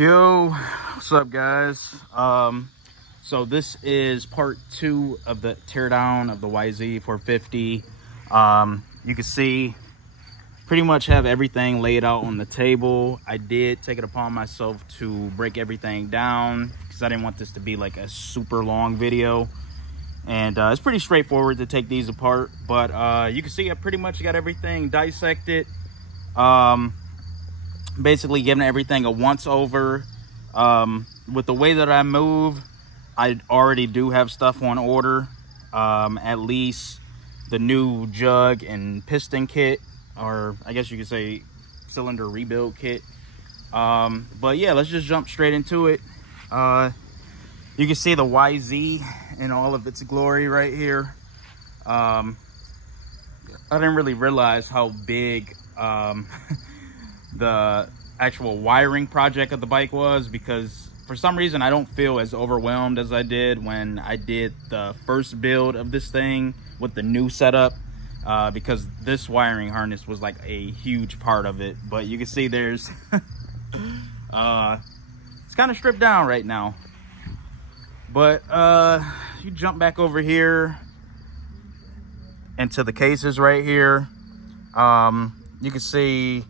Yo, what's up guys? So this is part 2 of the teardown of the YZ450. You can see pretty much have everything laid out on the table. I did take it upon myself to break everything down because I didn't want this to be like a super long video. And it's pretty straightforward to take these apart, but you can see I pretty much got everything dissected. Basically giving everything a once over. With the way that I move, I already do have stuff on order. At least the new jug and piston kit, or I guess you could say cylinder rebuild kit. But yeah, let's just jump straight into it. You can see the YZ in all of its glory right here. I didn't really realize how big the actual wiring project of the bike was, because for some reason I don't feel as overwhelmed as I did when I did the first build of this thing with the new setup, because this wiring harness was like a huge part of it. But you can see there's it's kind of stripped down right now. But you jump back over here into the cases right here. You can see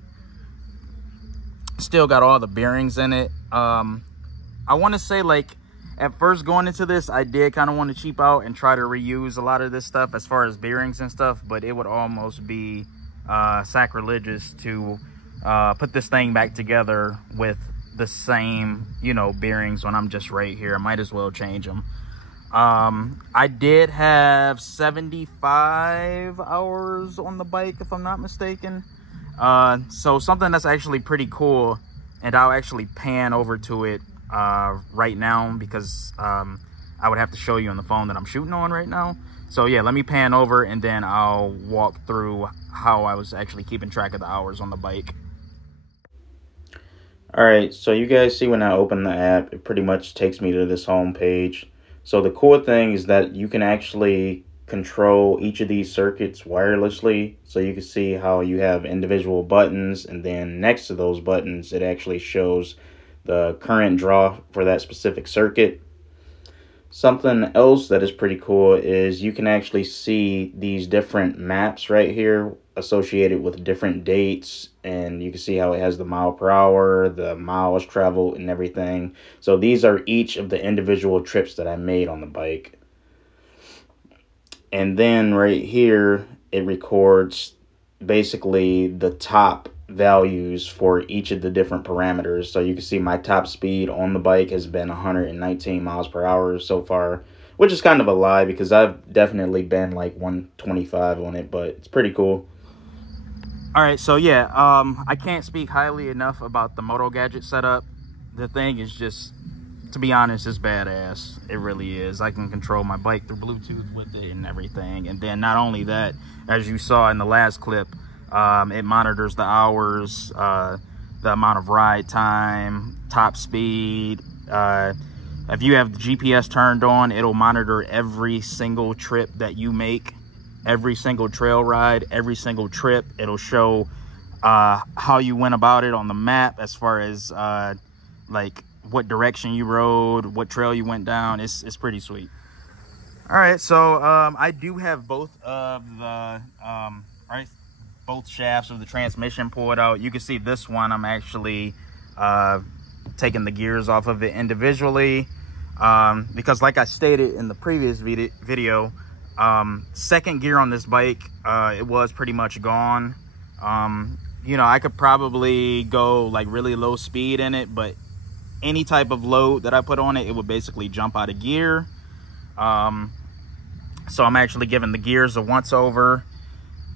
still got all the bearings in it. I want to say, like, at first going into this, I did kind of want to cheap out and try to reuse a lot of this stuff as far as bearings and stuff, but it would almost be sacrilegious to put this thing back together with the same, you know, bearings when I'm just right here. I might as well change them. I did have 75 hours on the bike, if I'm not mistaken. So something that's actually pretty cool, and I'll actually pan over to it right now, because I would have to show you on the phone that I'm shooting on right now. So yeah, let me pan over and then I'll walk through how I was actually keeping track of the hours on the bike. Alright, so you guys see when I open the app, it pretty much takes me to this home page. So the cool thing is that you can actually control each of these circuits wirelessly. So you can see how you have individual buttons, and then next to those buttons it actually shows the current draw for that specific circuit. Something else that is pretty cool is you can actually see these different maps right here associated with different dates, and you can see how it has the mile per hour, the miles traveled, and everything. So these are each of the individual trips that I made on the bike. And then right here, it records basically the top values for each of the different parameters. So you can see my top speed on the bike has been 119 miles per hour so far, which is kind of a lie because I've definitely been like 125 on it, but it's pretty cool. All right, so yeah, I can't speak highly enough about the Moto Gadget setup. The thing is just, to be honest, it's badass. It really is. I can control my bike through Bluetooth with it and everything. And then not only that, as you saw in the last clip, it monitors the hours, the amount of ride time, top speed. If you have the GPS turned on, it'll monitor every single trip that you make, every single trail ride, every single trip. It'll show how you went about it on the map, as far as like what direction you rode, what trail you went down. It's pretty sweet. All right, so I do have both of the both shafts of the transmission pulled out. You can see this one, I'm actually taking the gears off of it individually, because like I stated in the previous video, second gear on this bike, it was pretty much gone. You know, I could probably go like really low speed in it, but any type of load that I put on it, it would basically jump out of gear. So I'm actually giving the gears a once over,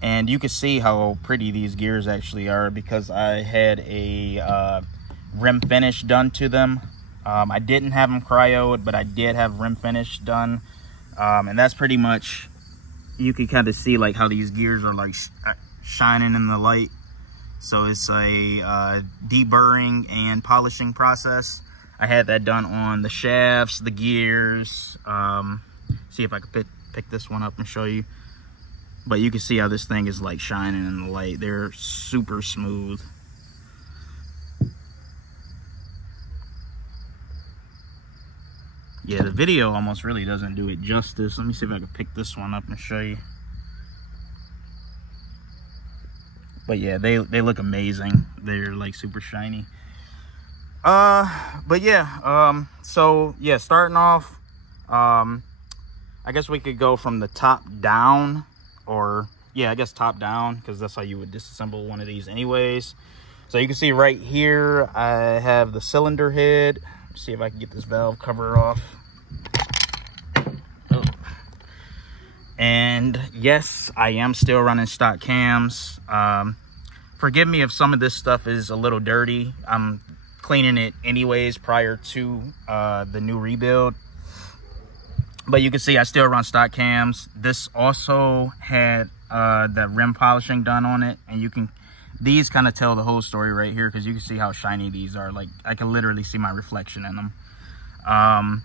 and you can see how pretty these gears actually are, because I had a rim finish done to them. I didn't have them cryoed, but I did have rim finish done, and that's pretty much, you can kind of see like how these gears are like shining in the light. So it's a deburring and polishing process. I had that done on the shafts, the gears. See if I could pick this one up and show you. But you can see how this thing is like shining in the light. They're super smooth. Yeah, the video almost really doesn't do it justice. Let me see if I can pick this one up and show you. But yeah, they look amazing. They're like super shiny. But yeah, so yeah, starting off, I guess we could go from the top down, or yeah, I guess top down, because that's how you would disassemble one of these anyways. So you can see right here, I have the cylinder head. Let's see if I can get this valve cover off. Oh. And yes, I am still running stock cams. Forgive me if some of this stuff is a little dirty. I'm cleaning it anyways prior to the new rebuild. But you can see I still run stock cams. This also had the rim polishing done on it, and you can, these kind of tell the whole story right here, because you can see how shiny these are. Like, I can literally see my reflection in them.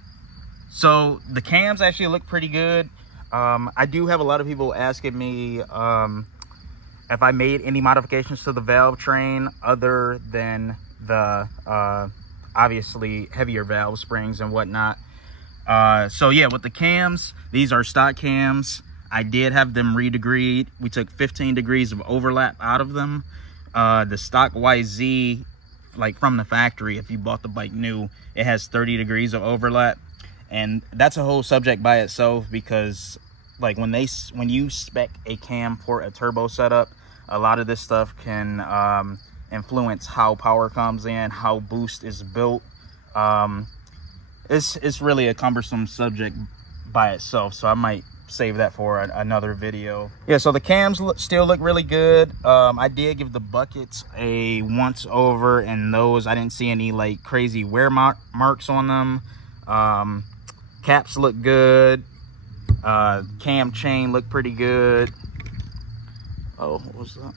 So the cams actually look pretty good. I do have a lot of people asking me if I made any modifications to the valve train other than the obviously heavier valve springs and whatnot. So yeah, with the cams, these are stock cams. I did have them redegreed. We took 15 degrees of overlap out of them. The stock YZ, like from the factory, if you bought the bike new, it has 30 degrees of overlap. And that's a whole subject by itself, because like when you spec a cam for a turbo setup, a lot of this stuff can influence how power comes in, how boost is built. It's really a cumbersome subject by itself, so I might save that for another video. Yeah, so the cams still look really good. I did give the buckets a once over, and those, I didn't see any like crazy wear marks on them. Caps look good. Cam chain looked pretty good. Oh, what was that?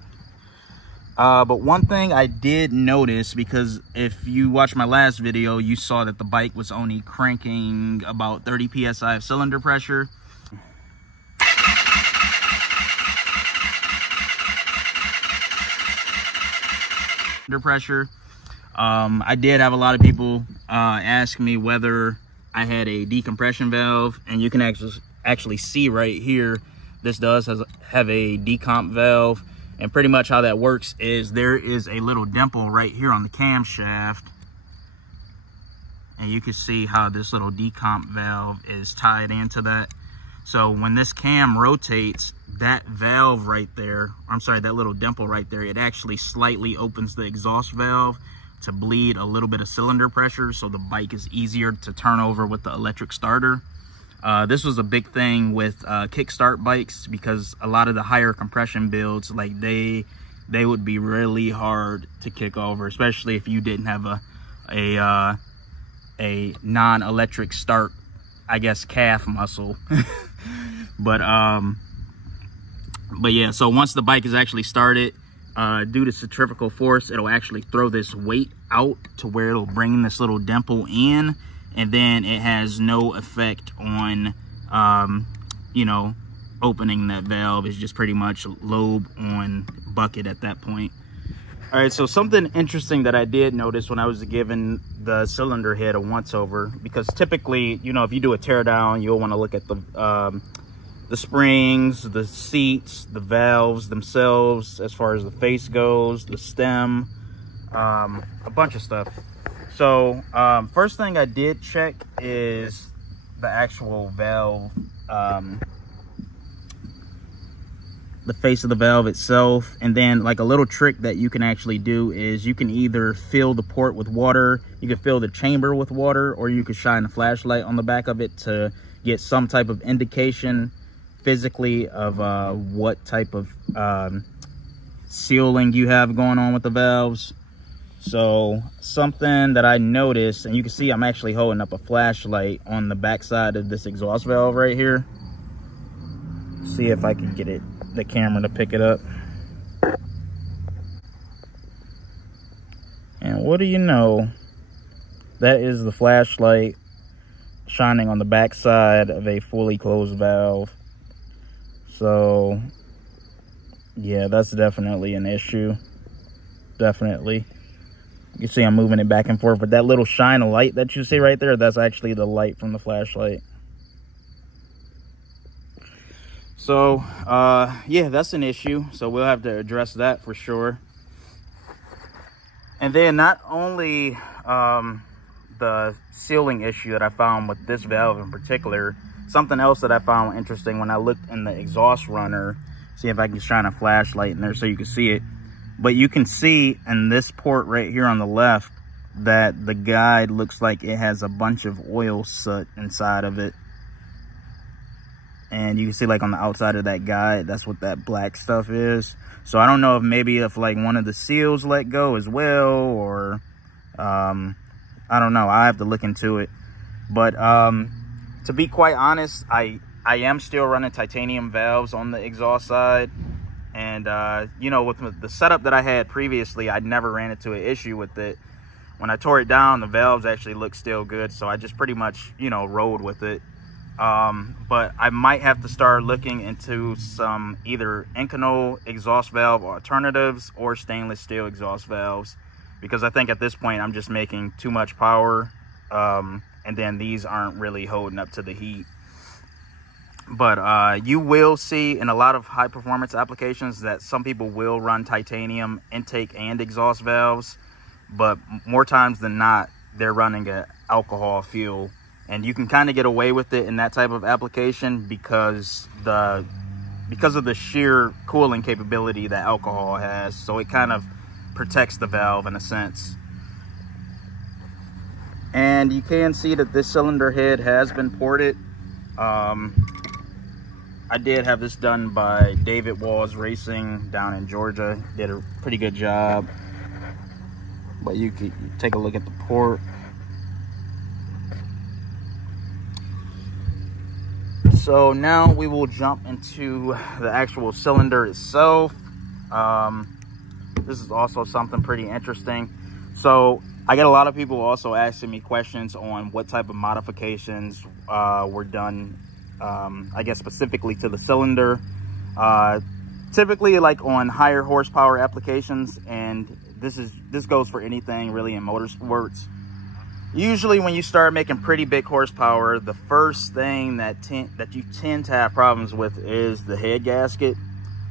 But one thing I did notice, because if you watched my last video, you saw that the bike was only cranking about 30 psi of cylinder pressure. I did have a lot of people ask me whether I had a decompression valve, and you can actually see right here, this does have a decomp valve. And pretty much how that works is there is a little dimple right here on the camshaft, and you can see how this little decomp valve is tied into that. So when this cam rotates, that valve right there, I'm sorry, that little dimple right there, it actually slightly opens the exhaust valve to bleed a little bit of cylinder pressure, so the bike is easier to turn over with the electric starter. This was a big thing with kickstart bikes, because a lot of the higher compression builds, like they would be really hard to kick over, especially if you didn't have a non-electric start, I guess, calf muscle. but yeah, so once the bike is actually started, due to centrifugal force, it'll actually throw this weight out to where it'll bring this little dimple in, and then it has no effect on you know, opening that valve. Is just pretty much lobe on bucket at that point. All right, so something interesting that I did notice when I was giving the cylinder head a once over, because typically, you know, if you do a tear down, you'll want to look at the springs, the seats, the valves themselves, as far as the face goes, the stem, a bunch of stuff. So first thing I did check is the actual valve, the face of the valve itself. And then like a little trick that you can actually do is you can either fill the port with water, you can fill the chamber with water, or you could shine a flashlight on the back of it to get some type of indication physically of what type of sealing you have going on with the valves. So something that I noticed, and you can see I'm actually holding up a flashlight on the back side of this exhaust valve right here. See if I can get the camera to pick it up. And what do you know, that is the flashlight shining on the back side of a fully closed valve. So yeah, that's definitely an issue. Definitely. You can see I'm moving it back and forth, but that little shine of light that you see right there, that's actually the light from the flashlight. So, yeah, that's an issue. So we'll have to address that for sure. And then not only the sealing issue that I found with this valve in particular, something else that I found interesting when I looked in the exhaust runner, see if I can shine a flashlight in there so you can see it. But you can see in this port right here on the left that the guide looks like it has a bunch of oil soot inside of it. And you can see like on the outside of that guide, that's what that black stuff is. So I don't know if maybe if like one of the seals let go as well, or I don't know. I have to look into it. But to be quite honest, I am still running titanium valves on the exhaust side. And, you know, with the setup that I had previously, I never ran into an issue with it. When I tore it down, the valves actually looked still good. So I just pretty much, you know, rolled with it. But I might have to start looking into some either Inconel exhaust valve alternatives or stainless steel exhaust valves, because I think at this point I'm just making too much power, and then these aren't really holding up to the heat. But you will see in a lot of high performance applications that some people will run titanium intake and exhaust valves, but more times than not they're running an alcohol fuel. And you can kind of get away with it in that type of application because of the sheer cooling capability that alcohol has. So it kind of protects the valve in a sense. And you can see that this cylinder head has been ported. I did have this done by David Walls Racing down in Georgia. Did a pretty good job. But you can take a look at the port. So now we will jump into the actual cylinder itself. This is also something pretty interesting. So I get a lot of people also asking me questions on what type of modifications were done, I guess specifically to the cylinder. Typically like on higher horsepower applications, and this goes for anything really in motorsports. Usually when you start making pretty big horsepower, the first thing that you tend to have problems with is the head gasket.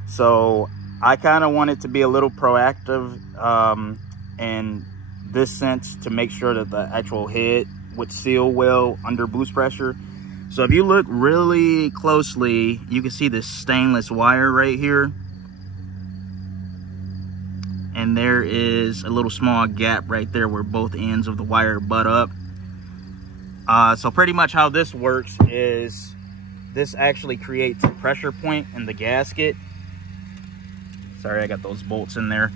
So I kind of wanted to be a little proactive in this sense to make sure that the actual head would seal well under boost pressure. So if you look really closely, you can see this stainless wire right here. And there is a little small gap right there where both ends of the wire butt up. So pretty much how this works is this actually creates a pressure point in the gasket. Sorry, I got those bolts in there.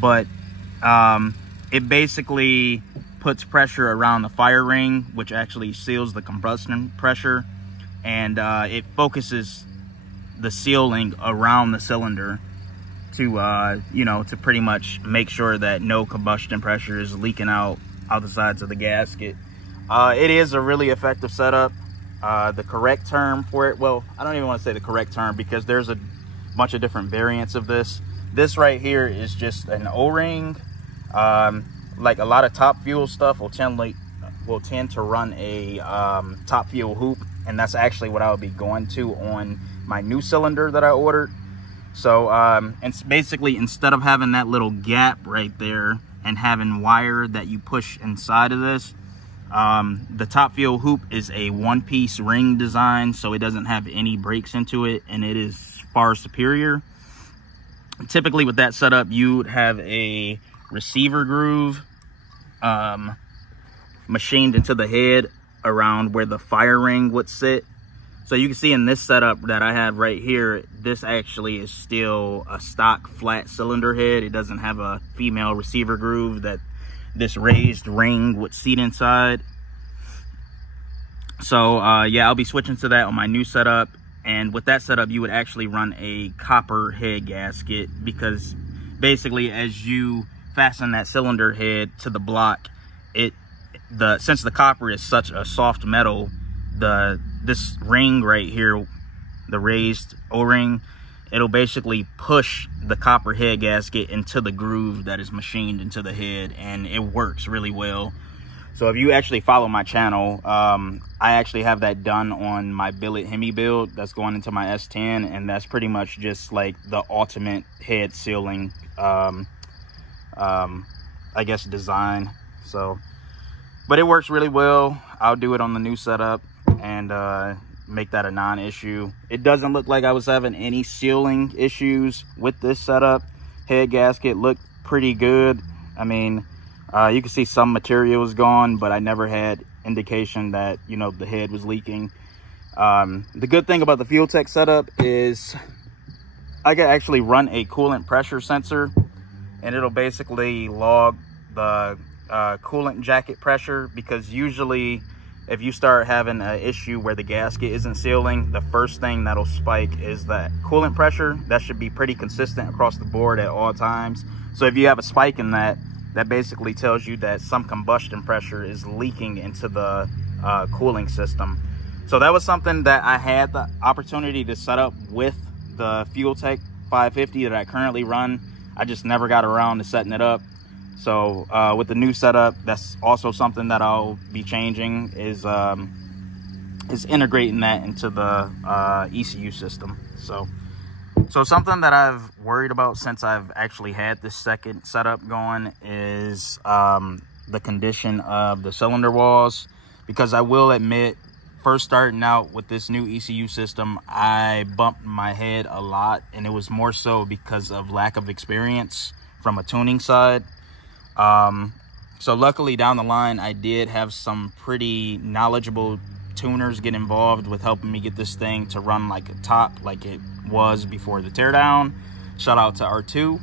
But it basically puts pressure around the fire ring, which actually seals the combustion pressure. And it focuses the sealing around the cylinder to you know, to pretty much make sure that no combustion pressure is leaking out the sides of the gasket. It is a really effective setup. The correct term for it, well, I don't even want to say the correct term because there's a bunch of different variants of this. This right here is just an O-ring. Like a lot of top fuel stuff will tend to run a top fuel hoop, and that's actually what I'll be going to on my new cylinder that I ordered. So and basically, instead of having that little gap right there and having wire that you push inside of this, the top fuel hoop is a one-piece ring design, so it doesn't have any breaks into it, and it is far superior. Typically with that setup, you would have a receiver groove machined into the head around where the fire ring would sit. So you can see in this setup that I have right here, this actually is still a stock flat cylinder head. It doesn't have a female receiver groove that this raised ring would seat inside. So yeah, I'll be switching to that on my new setup. And with that setup, you would actually run a copper head gasket, because basically as you fasten that cylinder head to the block, since the copper is such a soft metal, this ring right here, the raised O-ring, it'll basically push the copper head gasket into the groove that is machined into the head, and it works really well. So if you actually follow my channel, I actually have that done on my billet Hemi build that's going into my S10, and that's pretty much just like the ultimate head sealing, I guess, design. So, but it works really well. I'll do it on the new setup and make that a non-issue. It doesn't look like I was having any sealing issues with this setup. Head gasket looked pretty good. I mean, you can see some material was gone, but I never had indication that, you know, the head was leaking. The good thing about the Fuel Tech setup is I can actually run a coolant pressure sensor, and it'll basically log the coolant jacket pressure, because usually if you start having an issue where the gasket isn't sealing, the first thing that'll spike is that coolant pressure. That should be pretty consistent across the board at all times. So if you have a spike in that, that basically tells you that some combustion pressure is leaking into the cooling system. So that was something that I had the opportunity to set up with the Fuel Tech 550 that I currently run. I just never got around to setting it up. So with the new setup, that's also something that I'll be changing, is integrating that into the ECU system. So something that I've worried about since I've actually had this second setup going is the condition of the cylinder walls, because I will admit, first starting out with this new ECU system, I bumped my head a lot, and it was more so because of lack of experience from a tuning side. So luckily down the line, I did have some pretty knowledgeable tuners get involved with helping me get this thing to run like a top, like it was before the teardown. Shout out to R2.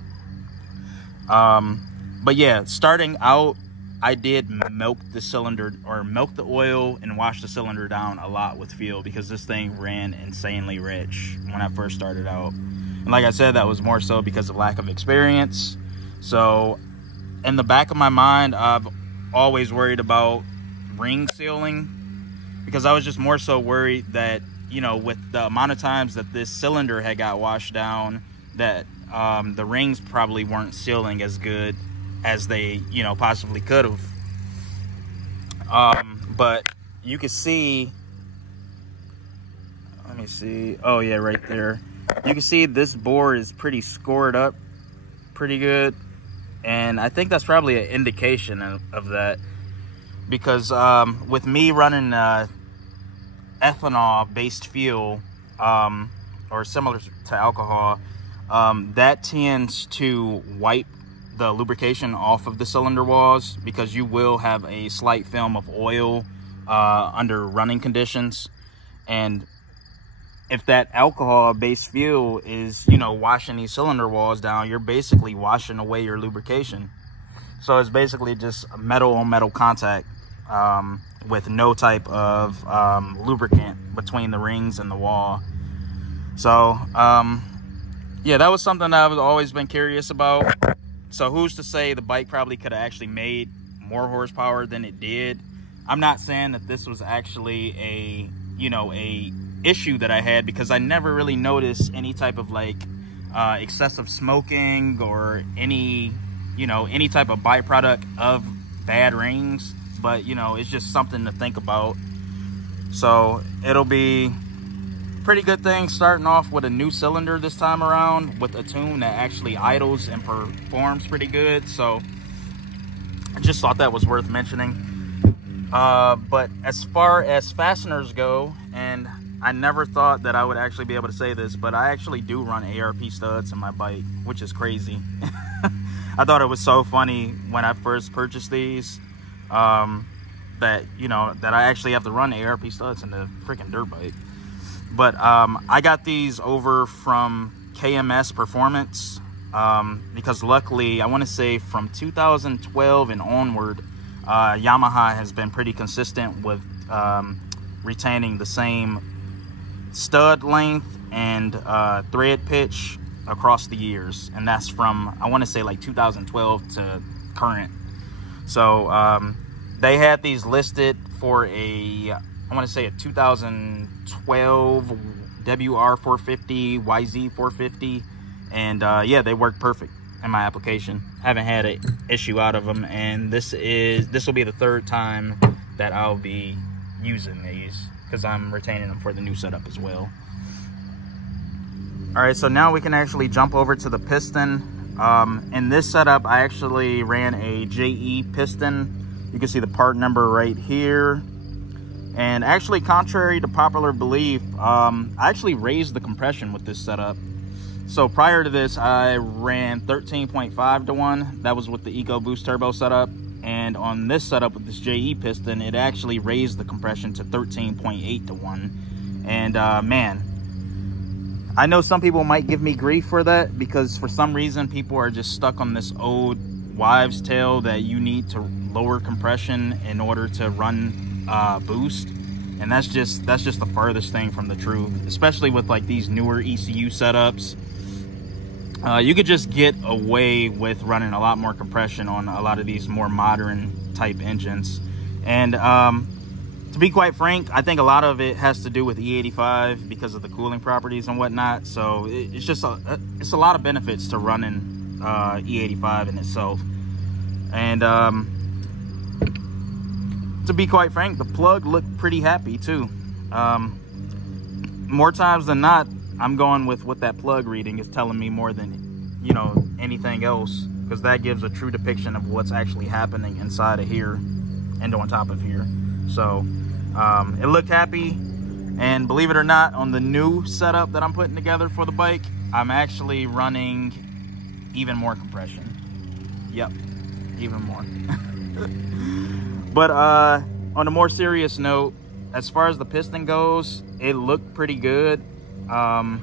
But yeah, starting out, I did milk the cylinder, or milk the oil and wash the cylinder down a lot with fuel, because this thing ran insanely rich when I first started out. And like I said, that was more so because of lack of experience. So in the back of my mind, I've always worried about ring sealing, because I was just more so worried that, you know, with the amount of times that this cylinder had got washed down, that the rings probably weren't sealing as good as they, you know, possibly could have. But you can see, let me see, oh yeah, right there. You can see this bore is pretty scored up pretty good. And I think that's probably an indication of that, because with me running ethanol-based fuel, or similar to alcohol, that tends to wipe the lubrication off of the cylinder walls, because you will have a slight film of oil under running conditions. And if that alcohol-based fuel is, you know, washing these cylinder walls down, you're basically washing away your lubrication. So it's basically just metal on metal contact with no type of lubricant between the rings and the wall. So yeah, that was something that I've always been curious about. So who's to say the bike probably could have actually made more horsepower than it did? I'm not saying that this was actually a, you know, a issue that I had, because I never really noticed any type of like excessive smoking or any, you know, any type of byproduct of bad rings. But, you know, it's just something to think about. So it'll be pretty good thing starting off with a new cylinder this time around, with a tune that actually idles and performs pretty good. So I just thought that was worth mentioning. But as far as fasteners go, and I never thought that I would actually be able to say this, but I actually do run ARP studs in my bike, which is crazy. I thought it was so funny when I first purchased these, that, you know, that I actually have to run ARP studs in the freaking dirt bike. But I got these over from KMS Performance, because luckily, I want to say from 2012 and onward, Yamaha has been pretty consistent with retaining the same stud length and thread pitch across the years, and that's from, I want to say, like 2012 to current. So they had these listed for a, I want to say a 2012 WR450, YZ450, and yeah, they work perfect in my application. Haven't had an issue out of them, and this will be the third time that I'll be using these because I'm retaining them for the new setup as well. All right, so now we can actually jump over to the piston. In this setup, I actually ran a JE piston. You can see the part number right here. And actually, contrary to popular belief, I actually raised the compression with this setup. So prior to this, I ran 13.5 to 1. That was with the EcoBoost turbo setup. And on this setup with this JE piston, it actually raised the compression to 13.8 to 1. And man, I know some people might give me grief for that because for some reason people are just stuck on this old wives' tale that you need to lower compression in order to run boost, and that's just the furthest thing from the truth, especially with like these newer ECU setups. You could just get away with running a lot more compression on a lot of these more modern type engines. And to be quite frank, I think a lot of it has to do with E85 because of the cooling properties and whatnot. So it's just it's a lot of benefits to running E85 in itself. And to be quite frank, the plug looked pretty happy too. More times than not, I'm going with what that plug reading is telling me more than, you know, anything else, because that gives a true depiction of what's actually happening inside of here and on top of here. So it looked happy, and believe it or not, on the new setup that I'm putting together for the bike, I'm actually running even more compression. Yep, even more. But on a more serious note, as far as the piston goes, it looked pretty good. I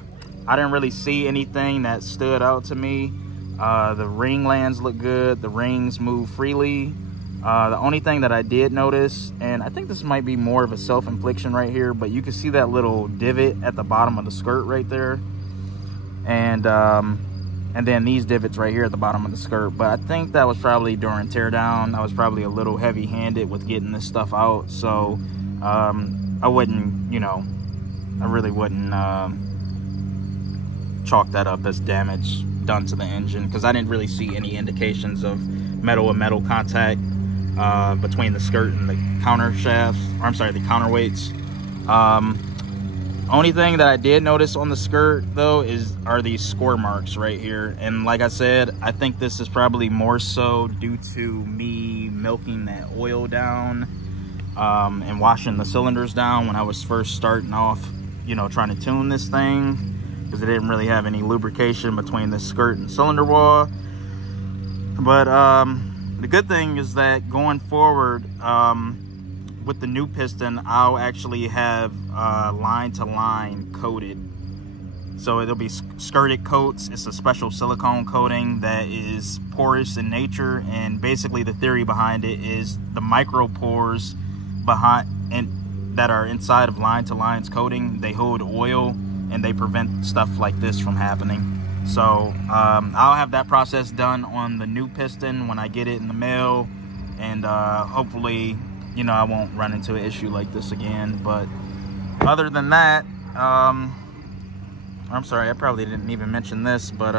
didn't really see anything that stood out to me. The ring lands look good. The rings move freely. The only thing that I did notice, and I think this might be more of a self-infliction right here, but you can see that little divot at the bottom of the skirt right there. And then these divots right here at the bottom of the skirt. But I think that was probably during teardown. I was probably a little heavy-handed with getting this stuff out. So I wouldn't, you know, I really wouldn't chalk that up as damage done to the engine, because I didn't really see any indications of metal-to-metal contact between the skirt and the counter shafts, or I'm sorry, the counterweights. Only thing that I did notice on the skirt though are these score marks right here, and like I said, I think this is probably more so due to me milking that oil down and washing the cylinders down when I was first starting off, you know, trying to tune this thing, because it didn't really have any lubrication between the skirt and cylinder wall. But the good thing is that going forward, with the new piston, I'll actually have line-to-line coated. So it'll be skirted coats. It's a special silicone coating that is porous in nature, and basically the theory behind it is the micro pores that are inside of line-to-lines coating, they hold oil and they prevent stuff like this from happening. So I'll have that process done on the new piston when I get it in the mail, and hopefully, you know, I won't run into an issue like this again. But other than that, I'm sorry, I probably didn't even mention this, but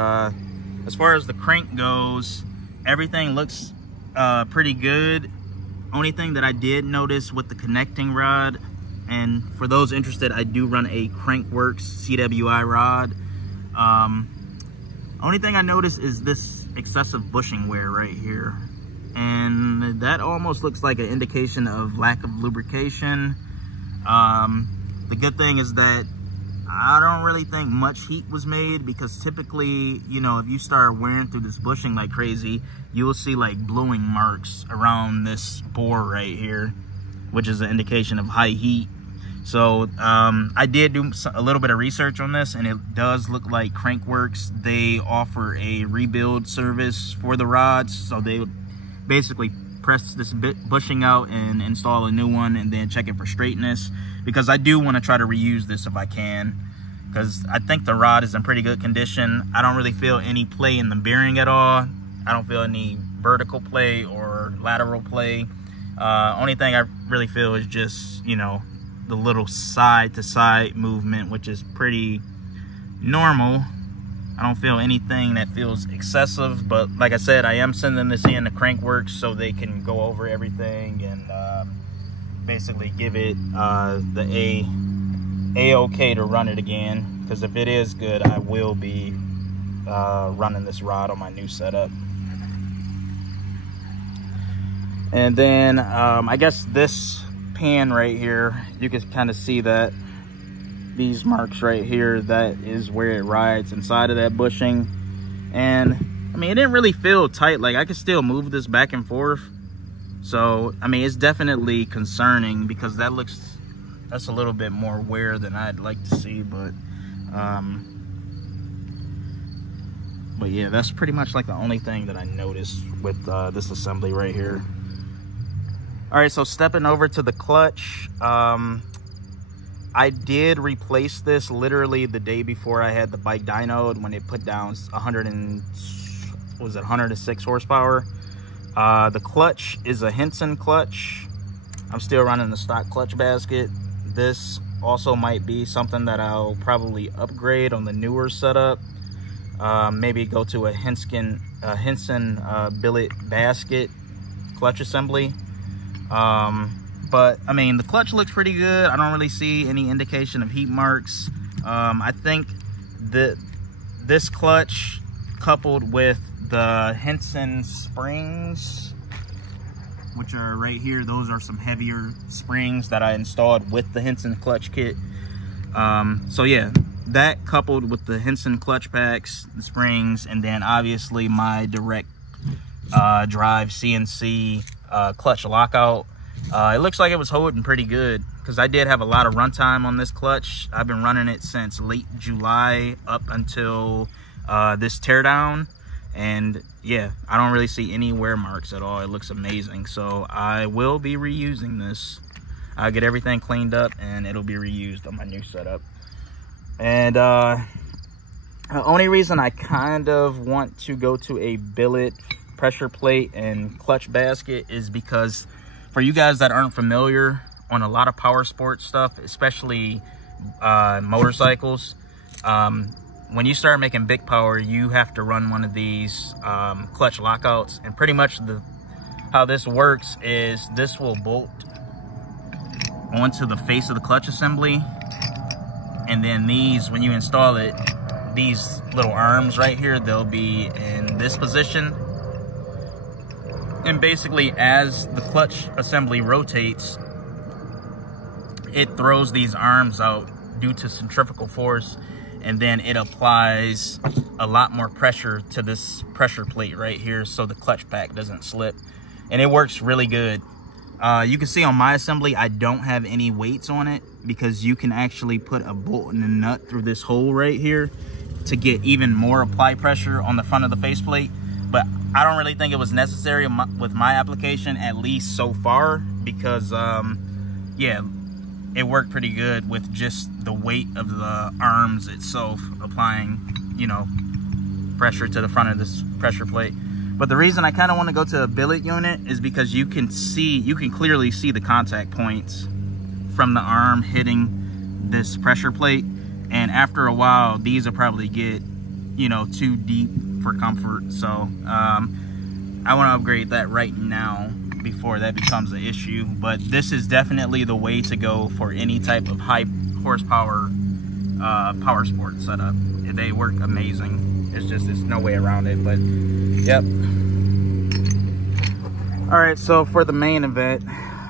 as far as the crank goes, everything looks pretty good. Only thing that I did notice with the connecting rod, and for those interested, I do run a Crankworks CWI rod. Only thing I noticed is this excessive bushing wear right here, and that almost looks like an indication of lack of lubrication. The good thing is that I don't really think much heat was made, because typically, you know, if you start wearing through this bushing like crazy, you will see like bluing marks around this bore right here, which is an indication of high heat. So I did do a little bit of research on this, and it does look like Crankworks, they offer a rebuild service for the rods. So they would basically press this bushing out and install a new one, and then check it for straightness, because I do want to try to reuse this if I can, because I think the rod is in pretty good condition. I don't really feel any play in the bearing at all. I don't feel any vertical play or lateral play. Only thing I really feel is just, you know, the little side to side movement, which is pretty normal. I don't feel anything that feels excessive, but like I said, I am sending this in to Crankworks so they can go over everything and basically give it the A-OK to run it again, because if it is good, I will be running this rod on my new setup. And then I guess this pan right here, you can kind of see that these marks right here, that is where it rides inside of that bushing. And I mean, it didn't really feel tight. Like, I could still move this back and forth. So I mean, it's definitely concerning, because that's a little bit more wear than I'd like to see. But yeah, that's pretty much like the only thing that I noticed with this assembly right here. All right, so stepping over to the clutch, I did replace this literally the day before I had the bike dynoed, when it put down 106 horsepower. The clutch is a Henson clutch. I'm still running the stock clutch basket. This also might be something that I'll probably upgrade on the newer setup. Maybe go to a Henson billet basket clutch assembly. But I mean, the clutch looks pretty good. I don't really see any indication of heat marks. I think that this clutch, coupled with the Henson springs, which are right here, those are some heavier springs that I installed with the Henson clutch kit. So yeah, that coupled with the Henson clutch packs, the springs, and then obviously my direct drive CNC clutch lockout, it looks like it was holding pretty good, because I did have a lot of runtime on this clutch. I've been running it since late July up until this teardown, and yeah, I don't really see any wear marks at all. It looks amazing. So I will be reusing this. I'll get everything cleaned up and it'll be reused on my new setup. And the only reason I kind of want to go to a billet pressure plate and clutch basket is because, for you guys that aren't familiar, on a lot of power sports stuff, especially motorcycles, when you start making big power, you have to run one of these clutch lockouts. And pretty much how this works is this will bolt onto the face of the clutch assembly, and then these, when you install it, these little arms right here, they'll be in this position. And basically, as the clutch assembly rotates, it throws these arms out due to centrifugal force, and then it applies a lot more pressure to this pressure plate right here, so the clutch pack doesn't slip. And it works really good. You can see on my assembly, I don't have any weights on it, because you can actually put a bolt and a nut through this hole right here to get even more applied pressure on the front of the faceplate. But I don't really think it was necessary with my application, at least so far, because yeah, it worked pretty good with just the weight of the arms itself applying, you know, pressure to the front of this pressure plate. But the reason I kind of want to go to a billet unit is because you can clearly see the contact points from the arm hitting this pressure plate. And after a while, these will probably get, you know, too deep for comfort. So I want to upgrade that right now before that becomes an issue. But this is definitely the way to go for any type of high horsepower power sport setup. They work amazing. There's no way around it. But yep. All right, so for the main event,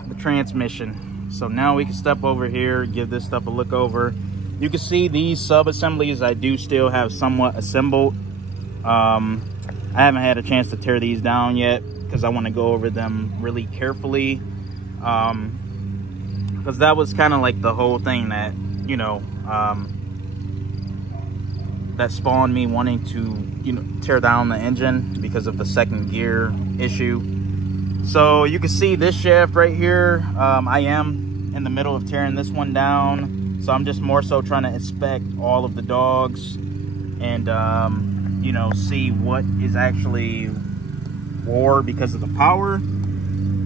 the transmission. So now we can step over here, give this stuff a look over. You can see these sub-assemblies I do still have somewhat assembled. I haven't had a chance to tear these down yet, because I want to go over them really carefully. Because that was kind of like the whole thing that, you know, that spawned me wanting to, you know, tear down the engine because of the second gear issue. So you can see this shaft right here. I am in the middle of tearing this one down. So I'm just more so trying to inspect all of the dogs and, you know, see what is actually wore because of the power.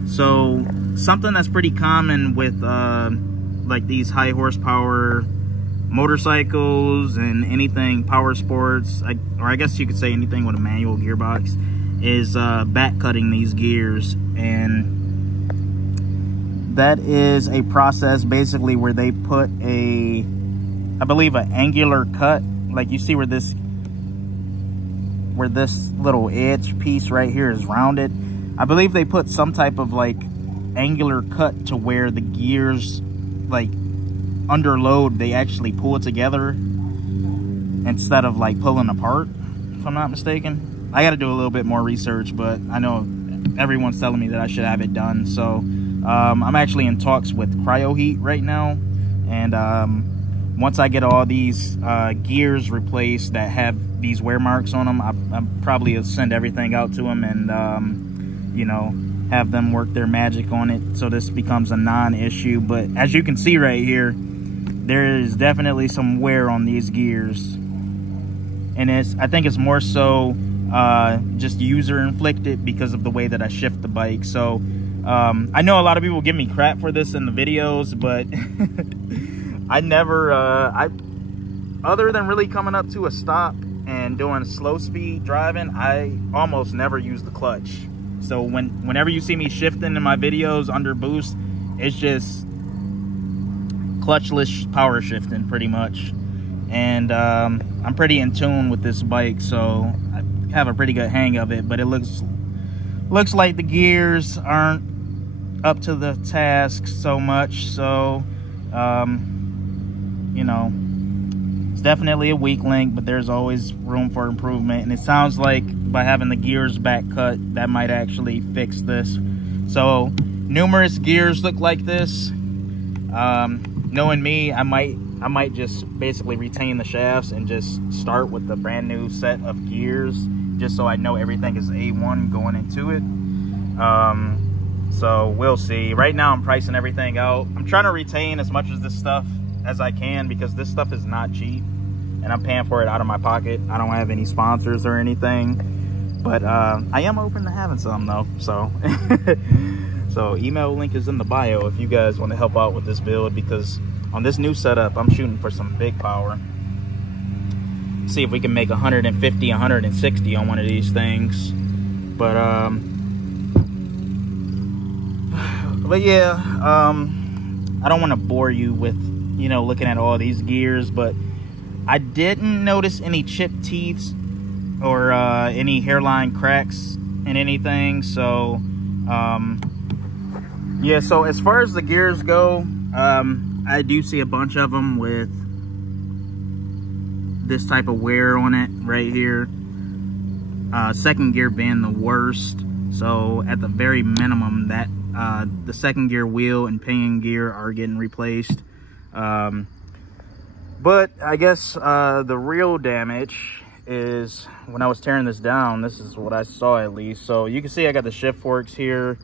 So something that's pretty common with like these high horsepower motorcycles and anything power sports, or I guess you could say anything with a manual gearbox, is back cutting these gears. And that is a process basically where they put a, I believe, an angular cut, like you see where this little edge piece right here is rounded. I believe they put some type of like angular cut to where the gears, like under load, they actually pull it together instead of like pulling apart, if I'm not mistaken. I got to do a little bit more research, but I know everyone's telling me that I should have it done. So I'm actually in talks with Cryo Heat right now, and once I get all these gears replaced that have these wear marks on them, I'll probably send everything out to them and you know, have them work their magic on it so this becomes a non-issue. But as you can see right here, there is definitely some wear on these gears, and I think it's more so just user inflicted because of the way that I shift the bike. So I know a lot of people give me crap for this in the videos, but I never other than really coming up to a stop and doing slow speed driving, I almost never use the clutch. So whenever you see me shifting in my videos under boost, it's just clutchless power shifting pretty much. And I'm pretty in tune with this bike, so I have a pretty good hang of it. But it looks like the gears aren't up to the task so much. So you know, it's definitely a weak link, but there's always room for improvement. And it sounds like by having the gears back cut, that might actually fix this. So numerous gears look like this. Knowing me, I might just basically retain the shafts and just start with the brand new set of gears, just so I know everything is A1 going into it. So we'll see. Right now I'm pricing everything out. I'm trying to retain as much of this stuff as I can, because this stuff is not cheap and I'm paying for it out of my pocket. I don't have any sponsors or anything, but I am open to having some though. So so email link is in the bio if you guys want to help out with this build, because on this new setup I'm shooting for some big power. See if we can make 150, 160 on one of these things. But yeah, I don't want to bore you with, you know, looking at all these gears, but I didn't notice any chipped teeth or any hairline cracks in anything. So yeah, so as far as the gears go, I do see a bunch of them with this type of wear on it right here. Second gear being the worst. So at the very minimum, that the second gear wheel and pinion gear are getting replaced. But I guess the real damage is when I was tearing this down. This is what I saw, at least. So you can see I got the shift forks here.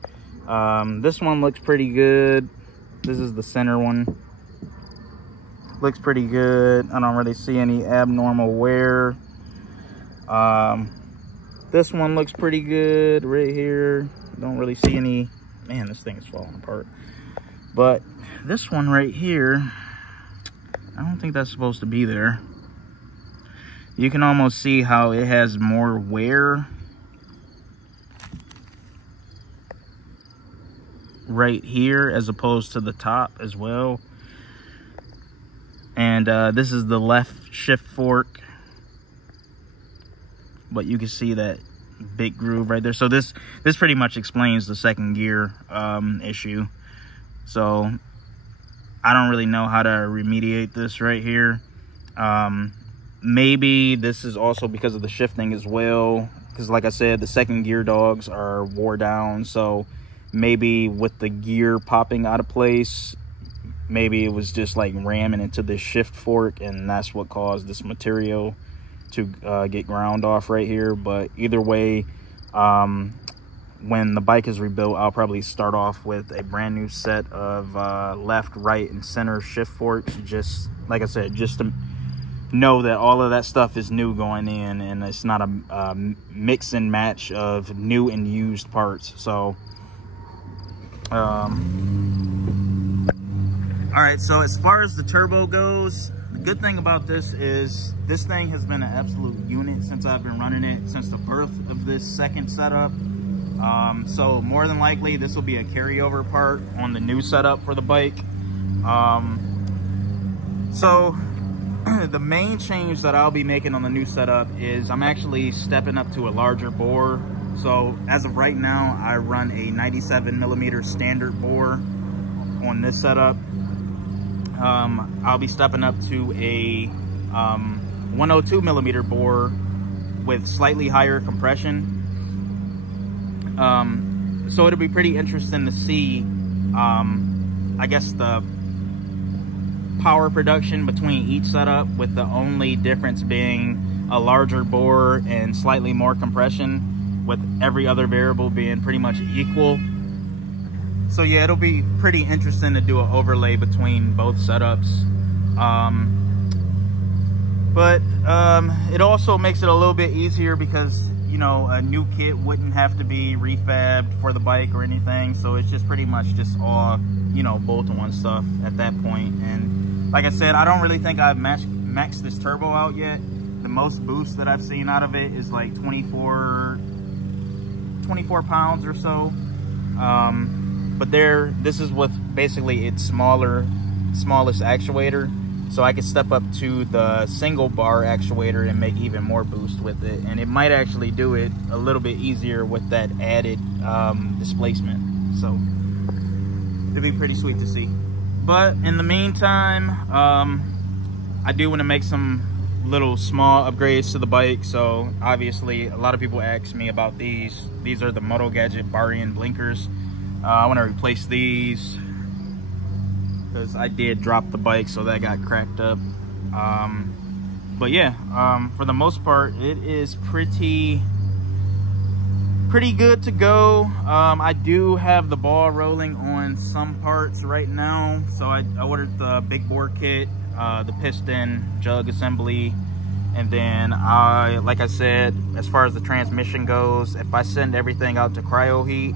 This one looks pretty good. This is the center one. Looks pretty good. I don't really see any abnormal wear. This one looks pretty good right here. Don't really see any. Man, this thing is falling apart. But this one right here, I don't think that's supposed to be there. You can almost see how it has more wear right here as opposed to the top as well. And this is the left shift fork, but you can see that big groove right there. So this pretty much explains the second gear issue. So I don't really know how to remediate this right here. Maybe this is also because of the shifting as well, because like I said, the second gear dogs are wore down. So maybe with the gear popping out of place, maybe it was just like ramming into the shift fork, and that's what caused this material to get ground off right here. But either way, when the bike is rebuilt, I'll probably start off with a brand new set of left, right, and center shift forks. Just like I said, just to know that all of that stuff is new going in, and it's not a mix and match of new and used parts. So All right, so as far as the turbo goes, the good thing about this is this thing has been an absolute unit since I've been running it, since the birth of this second setup. So more than likely, this will be a carryover part on the new setup for the bike. So the main change that I'll be making on the new setup is I'm actually stepping up to a larger bore. So as of right now, I run a 97mm standard bore on this setup. I'll be stepping up to a 102mm bore with slightly higher compression. So it'll be pretty interesting to see, I guess, the power production between each setup, with the only difference being a larger bore and slightly more compression, with every other variable being pretty much equal. So yeah, it'll be pretty interesting to do an overlay between both setups. But it also makes it a little bit easier because, you know, a new kit wouldn't have to be refabbed for the bike or anything. So it's just pretty much just all, you know, bolt-on stuff at that point. And like I said, I don't really think I've maxed this turbo out yet. The most boost that I've seen out of it is like 24 pounds or so. But this is with basically its smallest actuator. So I could step up to the single bar actuator and make even more boost with it. And it might actually do it a little bit easier with that added displacement. So it'd be pretty sweet to see. But in the meantime, I do want to make some little small upgrades to the bike. So obviously a lot of people ask me about these. These are the Moto Gadget bar-in blinkers. I want to replace these because I did drop the bike, so that got cracked up. But yeah, for the most part, it is pretty good to go. I do have the ball rolling on some parts right now. So I ordered the big bore kit, the piston, jug assembly, and then like I said, as far as the transmission goes, if I send everything out to cryo heat,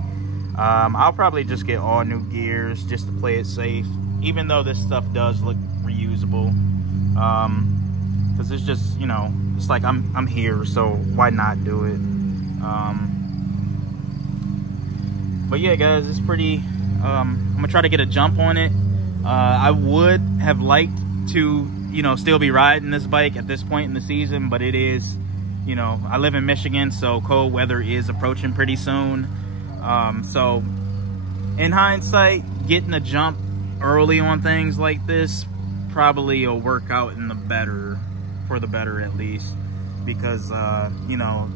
I'll probably just get all new gears just to play it safe, even though this stuff does look reusable. Because it's just, you know, it's like I'm here, so why not do it? But yeah, guys, it's pretty, I'm gonna try to get a jump on it. I would have liked to, you know, still be riding this bike at this point in the season, but it is, you know, I live in Michigan, so cold weather is approaching pretty soon. So in hindsight, getting a jump early on things like this probably will work out in for the better at least, because you know,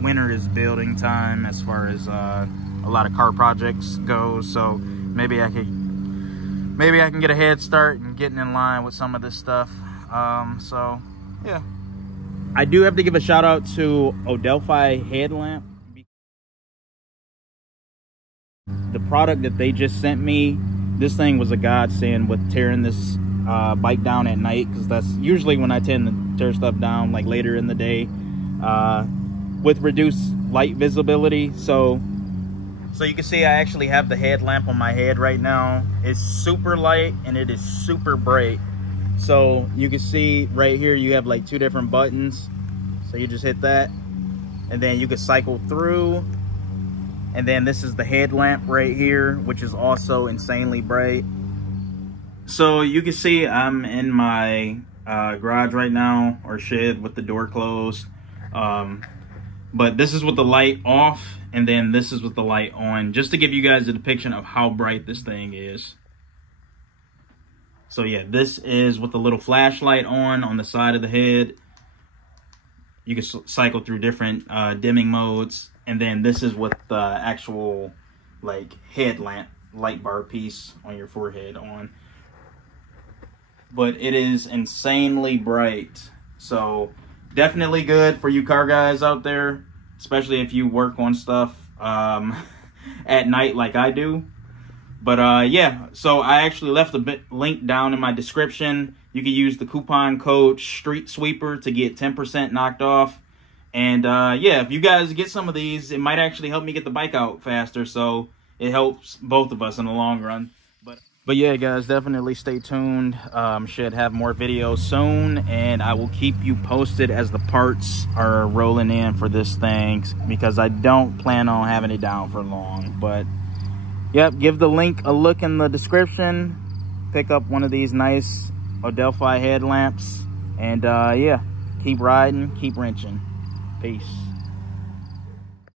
winter is building time as far as a lot of car projects go. So maybe I can get a head start and getting in line with some of this stuff. So yeah, I do have to give a shout out to Odelfi Headlamp. The product that they just sent me, this thing was a godsend with tearing this bike down at night, because that's usually when I tend to tear stuff down, like later in the day, with reduced light visibility. So you can see I actually have the headlamp on my head right now. It's super light and it is super bright. So you can see right here you have like two different buttons. So you just hit that and then you can cycle through. And then this is the headlamp right here, which is also insanely bright. So you can see I'm in my garage right now, or shed, with the door closed. But this is with the light off, and then this is with the light on, just to give you guys a depiction of how bright this thing is. So yeah, this is with the little flashlight on the side of the head. You can cycle through different dimming modes. And then this is with the actual like headlamp light bar piece on your forehead on. But it is insanely bright. So definitely good for you car guys out there, especially if you work on stuff at night like I do. But yeah, so I actually left a link down in my description. You can use the coupon code Street Sweeper to get 10% knocked off. And yeah, if you guys get some of these, it might actually help me get the bike out faster. So it helps both of us in the long run. But But yeah, guys, definitely stay tuned. Should have more videos soon, and I will keep you posted as the parts are rolling in for this thing, because I don't plan on having it down for long. But yep, give the link a look in the description. Pick up one of these nice Odelfi headlamps, and yeah, keep riding, keep wrenching. Peace.